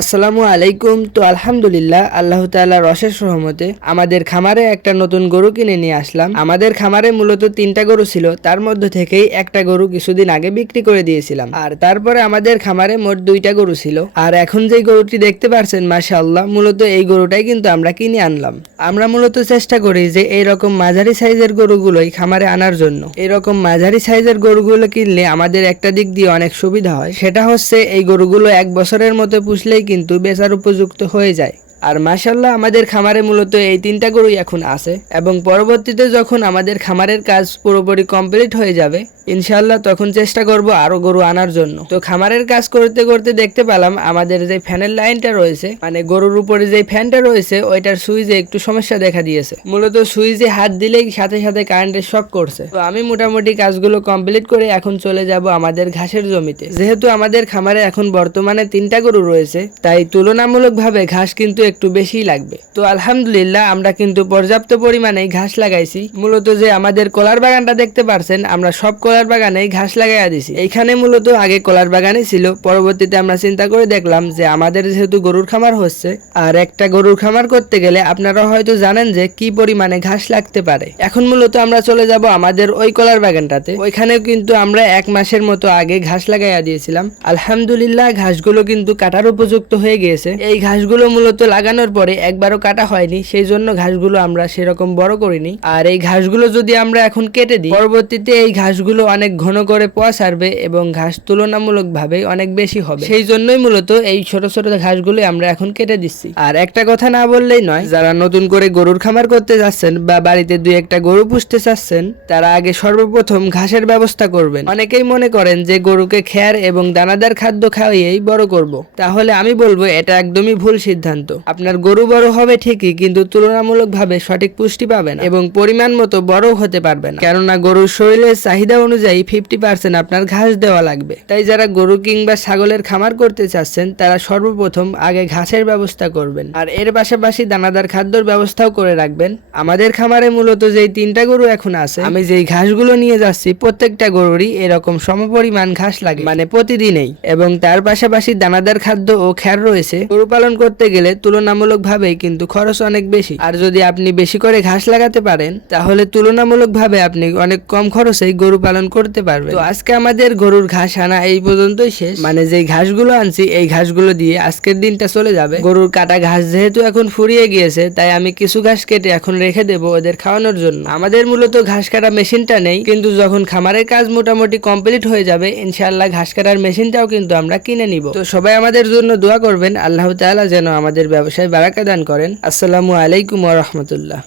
আসসালামু আলাইকুম। তো আলহামদুলিল্লাহ, আল্লাহ তাআলার রসের সহমতে আমাদের খামারে একটা নতুন গরু কিনে নিয়ে আসলাম। আমাদের খামারে মূলত তিনটা গরু ছিল, তার মধ্যে থেকেই একটা গরু কিছুদিন আগে বিক্রি করে দিয়েছিলাম। আর তারপরে আমাদের খামারে মোট দুইটা গরু ছিল। আর এখন যেই গরুটি দেখতে পারছেন, মাশাআল্লাহ, মূলত এই গরুটাই কিন্তু আমরা কিনে আনলাম। আমরা মূলত চেষ্টা করি যে এই রকম মাঝারি সাইজের গরুগুলোই খামারে আনার জন্য। এরকম মাঝারি সাইজের গরুগুলো কিনলে আমাদের একটা দিক দিয়ে অনেক সুবিধা হয়। সেটা হচ্ছে এই গরুগুলো এক বছরের মতো পুষলেই কিন্তু বেচার উপযুক্ত হয়ে যায়। আর মাসাল্লাহ আমাদের খামারে মূলত এই তিনটা গরুই এখন আছে এবং পরবর্তীতে যখন আমাদের খামারের কাজ পুরোপুরি কমপ্লিট হয়ে যাবে ইনশাল্লাহ তখন চেষ্টা করব আরও গরু আনার জন্য। তো খামারের কাজ করতে করতে দেখতে পেলাম, আমাদের যে ফ্যানের লাইনটা রয়েছে মানে গরুর উপরে যে ফ্যানটা রয়েছে, ওইটার সুইচে একটু সমস্যা দেখা দিয়েছে। মূলত সুইচে হাত দিলেই সাথে সাথে কারেন্টের শক করছে। তো আমি মোটামুটি কাজগুলো কমপ্লিট করে এখন চলে যাব আমাদের ঘাসের জমিতে। যেহেতু আমাদের খামারে এখন বর্তমানে তিনটা গরু রয়েছে, তাই তুলনামূলকভাবে ঘাস কিন্তু একটু বেশি লাগবে। তো আলহামদুলিল্লাহ আমরা কিন্তু পর্যাপ্ত পরিমাণে ঘাস লাগাইছি। মূলত যে আমাদের কলার বাগানটা দেখতে পারছেন, আমরা সব কলার বাগানে ঘাস লাগাইয়া দিছি। এইখানে মূলত আগে কলার বাগানই ছিল। পরবর্তীতে আমরা চিন্তা করে দেখলাম যে আমাদের যেহেতু গরুর খামার হচ্ছে, আর একটা গরুর খামার করতে গেলে আপনারা হয়তো জানেন যে কি পরিমাণে ঘাস লাগতে পারে। এখন মূলত আমরা চলে যাব আমাদের ওই কলার বাগানটাতে। ওইখানেও কিন্তু আমরা এক মাসের মতো আগে ঘাস লাগাইয়া দিয়েছিলাম। আলহামদুলিল্লাহ, ঘাসগুলো কিন্তু কাটার উপযুক্ত হয়ে গিয়েছে। এই ঘাসগুলো মূলত লাগানোর পরে একবারও কাটা হয়নি, সেই জন্য ঘাসগুলো আমরা সেরকম বড় করিনি। আর এই ঘাসগুলো যদি আমরা এখন কেটে দিই, পরবর্তীতে এই ঘাসগুলো অনেক ঘন করে পোয়া সারবে এবং ঘাস তুলনামূলকভাবে অনেক বেশি হবে। সেই জন্যই মূলত এই ছোট ছোট ঘাসগুলো আমরা এখন কেটে দিচ্ছি। আর একটা কথা না বললেই নয়, যারা নতুন করে গরুর খামার করতে যাচ্ছেন বা বাড়িতে দুই একটা গরু পুষতে চাচ্ছেন, তারা আগে সর্বপ্রথম ঘাসের ব্যবস্থা করবেন। অনেকেই মনে করেন যে গরুকে খেয়ার এবং দানাদার খাদ্য খাওয়াইয়েই বড় করব। তাহলে আমি বলব, এটা একদমই ভুল সিদ্ধান্ত। আপনার গরু বড় হবে ঠিকই, কিন্তু তুলনামূলকভাবে সঠিক পুষ্টি পাবেন এবং পরিমাণ মতো বড় হতে পারবেন কেননা গরুর শরীরের চাহিদা অনুযায়ী ফিফটি পার্সেন্ট আপনার ঘাস দেওয়া লাগবে। তাই যারা গরু কিংবা ছাগলের খামার করতে চাচ্ছেন, তারা সর্বপ্রথম আগে ঘাসের ব্যবস্থা করবেন। আর এর পাশাপাশি দানাদার খাদ্যর ব্যবস্থাও করে রাখবেন। আমাদের খামারে মূলত যেই তিনটা গরু এখন আছে, আমি যেই ঘাসগুলো নিয়ে যাচ্ছি, প্রত্যেকটা গরুরই এরকম সমপরিমাণ ঘাস লাগে মানে প্রতিদিনেই। এবং তার পাশাপাশি দানাদার খাদ্য ও খ্যার রয়েছে, গরু পালন করতে গেলে তুলনামূলকভাবে কিন্তু খরচ অনেক বেশি। আর যদি আপনি বেশি করে ঘাস লাগাতে পারেন, তাহলে তুলনামূলকভাবে আপনি অনেক কম খরচেই গরু পালন করতে পারবেন তো আজকে আমাদের গরুর ঘাস আনা এই পর্যন্তই শেষ। মানে যেই ঘাসগুলো আনছি এই ঘাসগুলো দিয়ে আজকের দিনটা চলে যাবে। গরুর কাটা ঘাস যেহেতু এখন ফুরিয়ে গিয়েছে তাই আমি কিছু ঘাস কেটে এখন রেখে দেবো ওদের খাওয়ানোর জন্য। আমাদের মূলত ঘাস কাটা মেশিনটা নেই কিন্তু যখন খামারের কাজ মোটামুটি কমপ্লিট হয়ে যাবে ইনশাআল্লাহ ঘাস কাটার মেশিনটাও কিন্তু আমরা কিনে নিব। তো সবাই আমাদের জন্য দোয়া করবেন আল্লাহ তাআলা যেন আমাদের ব্যবসায় বারাকা দান করেন। আসসালামু আলাইকুম ওয়া রাহমাতুল্লাহ।